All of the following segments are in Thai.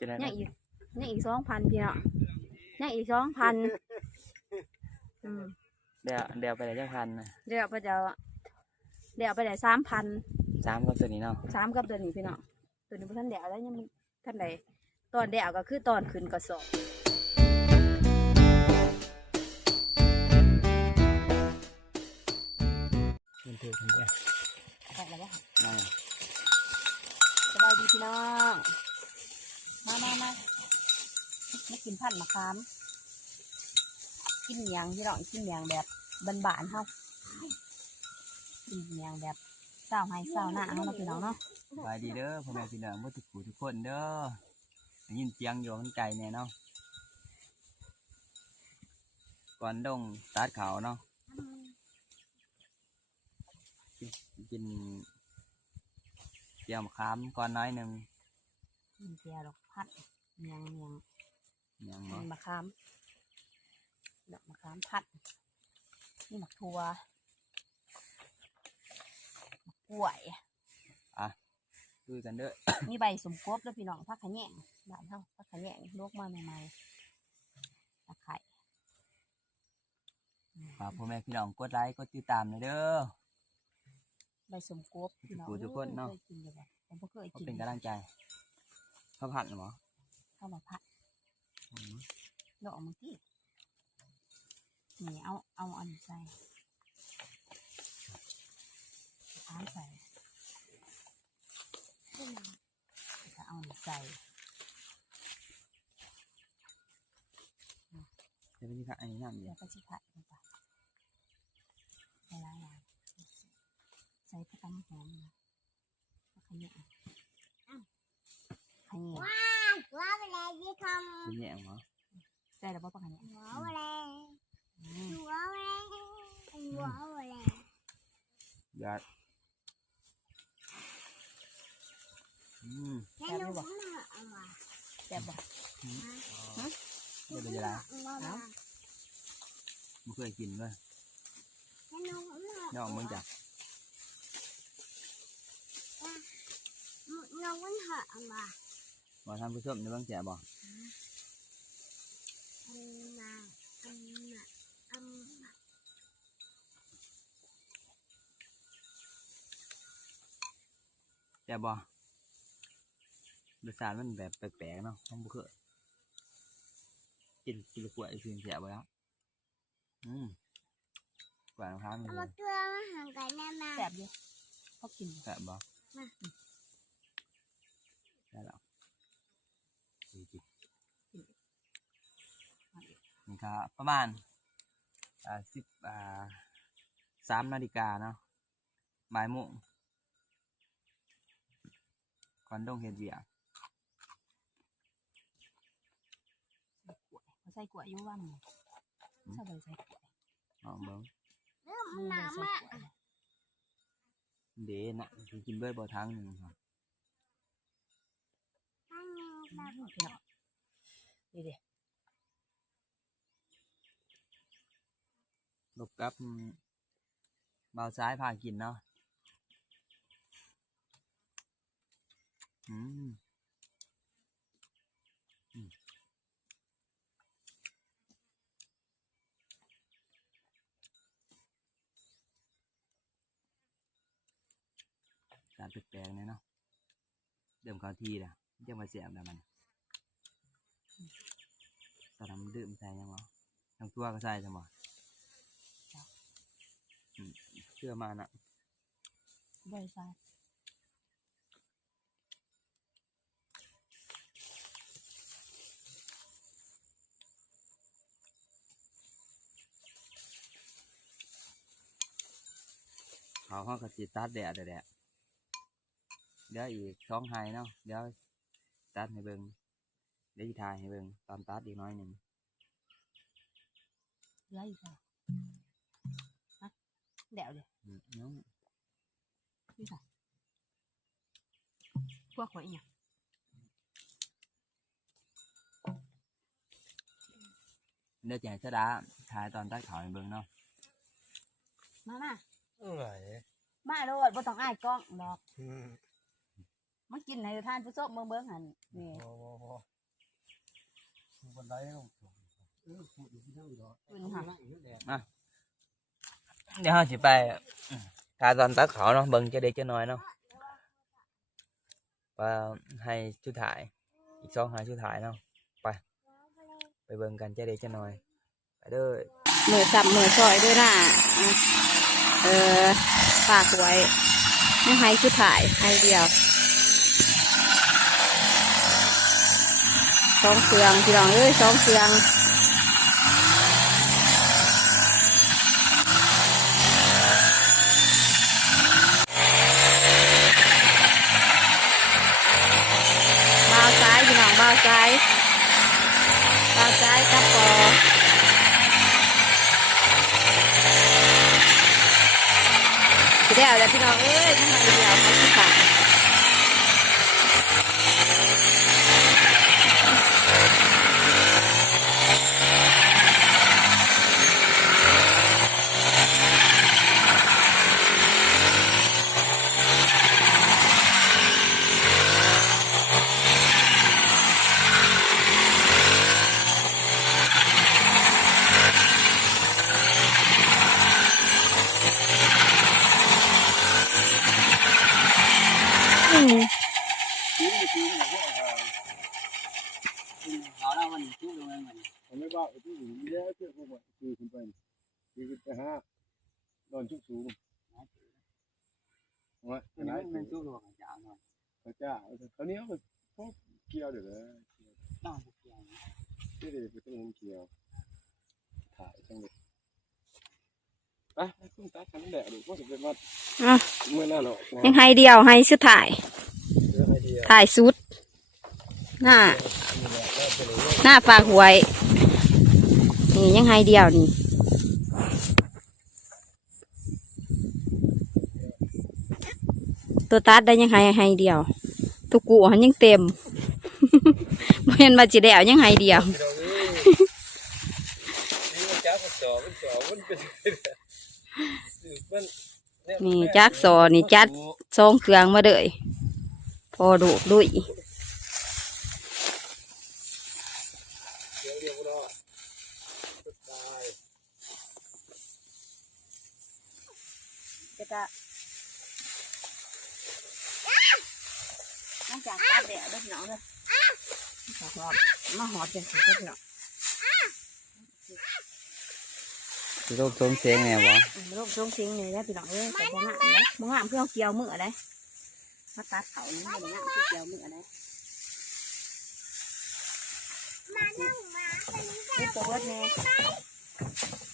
จะได้ยังอีกยังอีกสองพันพี่เนาะยังอีกสองพันอืมเดี๋ยวเดี๋ยวไปได้จังพันนะเดี๋ยวไปจะเดี๋ยวไปได้สามพันสามกับตัวนี้เนาะสามกับตัวนี้พี่เนาะตัวนี้พท่านเดี๋ยวแล้วยังมันท่านใดตอนเดี๋ยวก็คือตอนขึ้นกระสอบมันถือมันเนี่ยไปแล้ววะมาสบายดีพี่น้อง มามามาไม่กินพันมะขาม กินเมียงพี่น้องกินเมียงแบบบานๆเฮากินเมียงแบบเศร้าให้เศร้าหน้าเฮาเนาะพี่น้องเนาะสบายดีเด้อพ่อแม่พี่น้องเมื่อทุกผู้ทุกคนเด้อได้ยินเสียงอยู่มันไกลแน่เนาะก่อนดงตัดเขาเนาะกินเจียมขามก่อนน้อยหนึ่ง กินเจียวดอกพัดเมียงเมียงอย่างมีเนาะมะขามดอกมะขามพัด นี่หมักทัวหมักกล้วย ดูกันเด้อมีใบสมกบด้วยพี่น้องผักขะแยงบ้านเฮาผักขะแยงลวกมาใหม่ๆตะไคร้ฝากพ่อแม่พี่น้องกดไลค์กดติดตามหน่อยเด้อ ใบสมกบพี่น้องทุกคนเนาะเคยกินอยู่บ่ผมบ่เคยเขากินเป็นกำลังใจเขาผัดเหรอข้าวมาผัดอืมดอกมันกี้นี่เอาเอาอันนี้ใส่เอาใส่แล้วก็เอาอันนี้ใส่เดี๋ยวไปที่ผัดอันนี้น้ำเดีเดี๋ยยววก็ชิผัดลงไปใส่หลายอย่างใส่ผักกาดหอมนะผักขะแยงขะแยงว้าวอะไรที่ทเป็นแยงเหรอใส่แล้วบ่ผักขะแยงำว้าวอะไรอืมว้าวอะไรว้าวอะ ไรยอดอืมแม่หนูก็มาเอามาแซ่บบ่เดี๋ยวไปจะได้ว้าวไม่เคยกินเลยแม่ บอกท่านผู้ชมในเบื้องแจ๋บ่เอามาเอามาเอามาแจ๋บ่รสชาติมันแบบแปลกๆเนาะท่านผู้เคยกินกินกล้วยกินแจ๋บ่แล้วอืมกล้วยมะพร้าวมันเอาเลมายเกลือมาหั่นกันแน่มาแซ่บอยู่พอกินแซ่บบ่ได้แล้ว ดีจินี่ครับประมาณอ่าสิบอ่าสามนาฬิกาเนาะบ่ายโมงก่อนดงเฮ็ดเวียกใส่กล้วยเขาใส่กล้วยอยู่ว่ามึงใส่ใบใส่กล้วยลองเบิ้งเรื่องมึมันงหใบนาใส่มากกล้วยเดน่ะคือกินเบิดบ่ทั้งหนึ่งครับ อันนี้แบบอืมพี่น้องนี่เด้ลบกับเบาซ้ายพากินเนาะอืมการแปลกๆเนี่ยเนาะเดิมเขาทีละ ยังมาเสียบแล้วมันตอนนั้นมันดื่มใส่ยังวะทั้งตัวก็ใส่ใช่ไหมอืมเชื่อมานะใบใส่เขาห้องกติตัดแดดแดดเดี๋ยวอีกสองไฮเนาะเดี๋ยว ตัดให้เบิงเดี๋ยวจะถ่ายให้เบิงตอนตัดอีกน้อยหนึ่งเหลืออีกแล้วฮะเดี๋ยวเดี๋ยวอืมน้องนี่ค่ะพวกข่อยอีหยังเดี๋ยวจะให้สะดาถ่ายตอนตัดเขาให้เบิงเนาะมามาอะไรมาโลดบ่ต้องอ้ายกล้องดอกอื มากินให้ท่านผู้ชมเบิ่งเบิ่งหันนี่โอ้โหบันไดต้องเออพูดอยู่ที่นั่นอยู่หรอขึ้นค่ะเดี๋ยวเราสิไปทาตอนตักเขาเนาะเบิ่งจะได้จะน้อยเนาะว่าให้ชุดถ่าย อีกสองหาชุดถ่ายเนาะไป ไปเบิ่งกันจะได้จะน้อยไปเด้อมือสับมือซอยด้วยนะอะเออฝากไว้ไม่ให้คือถ่ายให้เดียว สองเครื่องพี่น้องเอ้ยสองเครื่องบ่าซ้ายพี่น้องบ่าซ้ายบ่าซ้ายกับปอสิได้เอาแล้วพี่น้องเอ้ยทำไมเดียวไม่ที่ขาดอืม ทิ้งไปทิ้งอย่างพวกเรา เขาแล้วมันชุบลงไปมัน ผมไม่บ้าไอ้ที่อยู่เยอะเพื่อพวกมันคือขึ้นไปคือขึ้นไปห้านอนชุกสูงว่า มันไหนมันชุบลงจะเอาหน่อยพระเจ้าคราวนี้เขาพวกเกียวเดี๋ยวเลยต้องเกียวนี่เดี๋ยวไปต้องเกียว ถ่ายจังเลยไปไปขึ้นตาขันแดดดูว่าจะเป็นว่าอะเมื่อหน้าหรอกยังให้เดียวให้สุดถ่ายเรื่องไอเดียถ่ายสุด หน้า หน้าฝากหวย นี่ยังให้เดียวนี่ ตัวตัดได้ยังให้ให้เดียวตัวกูหันยังเต็มบ่เห็นมาจีแดวยังไงเดียวนี่จ้าสอมักสอนี่จัดซองเครื่องมาเลยพอดูดุย เดี๋ยวเรียกว่าตาย จะจะนอก จากตัดแดดด้วยพี่น้องเลยมาหอดมาหอดจังสิพี่น้องสิโรคทรงเสียงแน่บ่โรคช่วงซิงนี่ได้พี่น้องเลยแต่บ่งามนะบ่งามเพื่อเกี่ยวมือได้มาตัดเขานี่บ่งามเพื่อเกี่ยวมือได้มานั่งมาตอนนี้คุบตัวเบิดแน่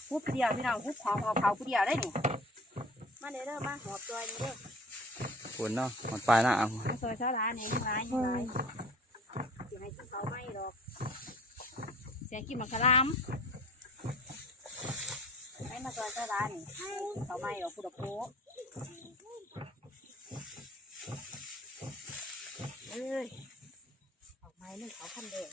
คุบเดียวพี่น้องคุบของเอาเขาผู้เดียวได้นี่มาเด้อเด้อมาหอบตัวนี่เด้อ ฝนเนาะหมดปลายหน้าเอามาซอยเช้าร้านนี่ยังไงยังไงสิให้กินเขาไม่หรอกเสียกินมังคลามให้มาซอยเช้าร้านนี่ให้กินเขาไม่หรอกพุดโป๊ะเอ้ยเขาไม่นึ่งเขาพันเดิม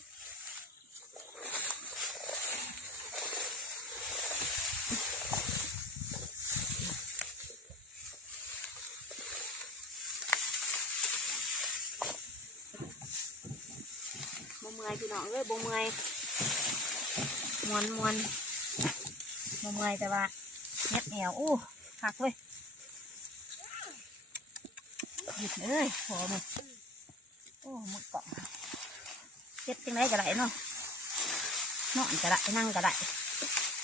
เมื่อยพี่น้องเอ้ยบ่เมื่อยมวนมวนบ่เมื่อยแต่ว่าเน็บแอวอู้หักเลยหยุดเลยพอมึงโอ้มึงเกาะเจ็ดจังไรก็ได้เนาะนอนก็ได้นั่งก็ได้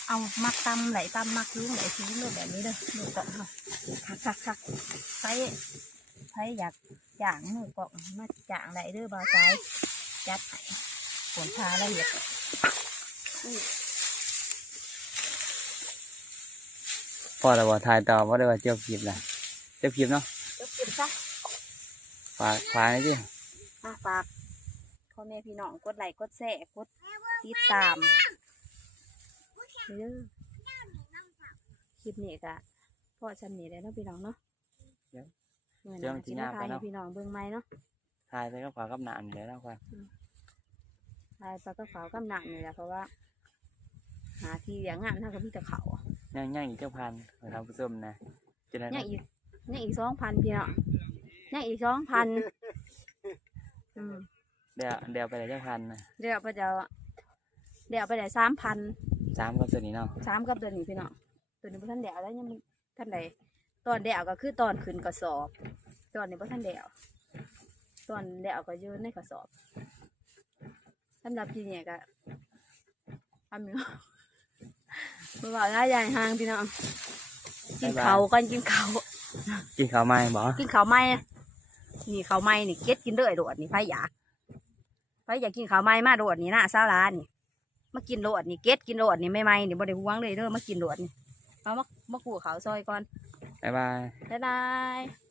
เอามักตำไหลตำมักลุ้งไหลชิ้นเลยแบบนี้เลยมือเกาะเนาะคักคักคักใช้ใช้อยากจ่างมือเกาะมาจ่างไหลด้อบ่าใจ จัดให้ผลพาละเอียดพอแล้วบ่ถ่ายต่อบ่ได้ว่าเจ้าคลิปนะเจ้าคลิปเนาะยกขึ้นซะฝากฝากหน่อยสิมาฝากพ่อแม่พี่น้องกดไลค์กดแชร์กดติดตามเด้อคลิปนี้ก็พอชำนี้แล้วเนาะพี่น้องเนาะเมื่อนี้สิมาทายให้พี่น้องเบิ่งไหมเนาะ ถ่ายไปก็ฝากกับหนามเดี๋ยวแล้วกันทายปลากระเป๋ากำหนักนี่แหละเพราะว่า หาที่เลี้ยงงานเท่ากับพี่ตะเขาอะย่างย่างอีกเจ้าพันขอทำผู้ชมนะจะได้ยังอีกยังอีกสองพันพี่น้องยังอีกสองพันอืมเดี๋ยวเดี๋ยวไปไหนเจ้าพันนะเดี๋ยวไปเดี๋ยวเดี๋ยวไปได้สามพันสามกับตัวนี้เนาะสามกับตัวนี้พี่น้องตัวนี้พ่ท่านเดี๋ยวแล้วยังบ่ท่านใดตอนเดี๋ยวก็คือตอนขึ้นกระสอบ ตอนนี้พ่ท่านเดี๋ยว ตอนเดี๋ยวก็อยืนในกระสอบสำหรับที่เนี่ยก็ทำอยู่บ่บอกง่ายใหญ่ห่างพี่น้องกินเขาวกันกินเขาวกินข้าวไหมบอกินข้าวไหม้นี่ข้าวไหม้นี่เก็ดกินเรื่อยโดดนี่ไผอยากไผอยากกินข้าวไหม้มาโดดนี่นะซาลานี่มากินโดดนี่เก็ดกินโดดนี่ไม่ไหม้นี่บ่ได้ห่วงเลยเด้อมากินโดดนี่เอามามาขู่เขาวซอยก่อนบ๊ายบาย บ๊ายบาย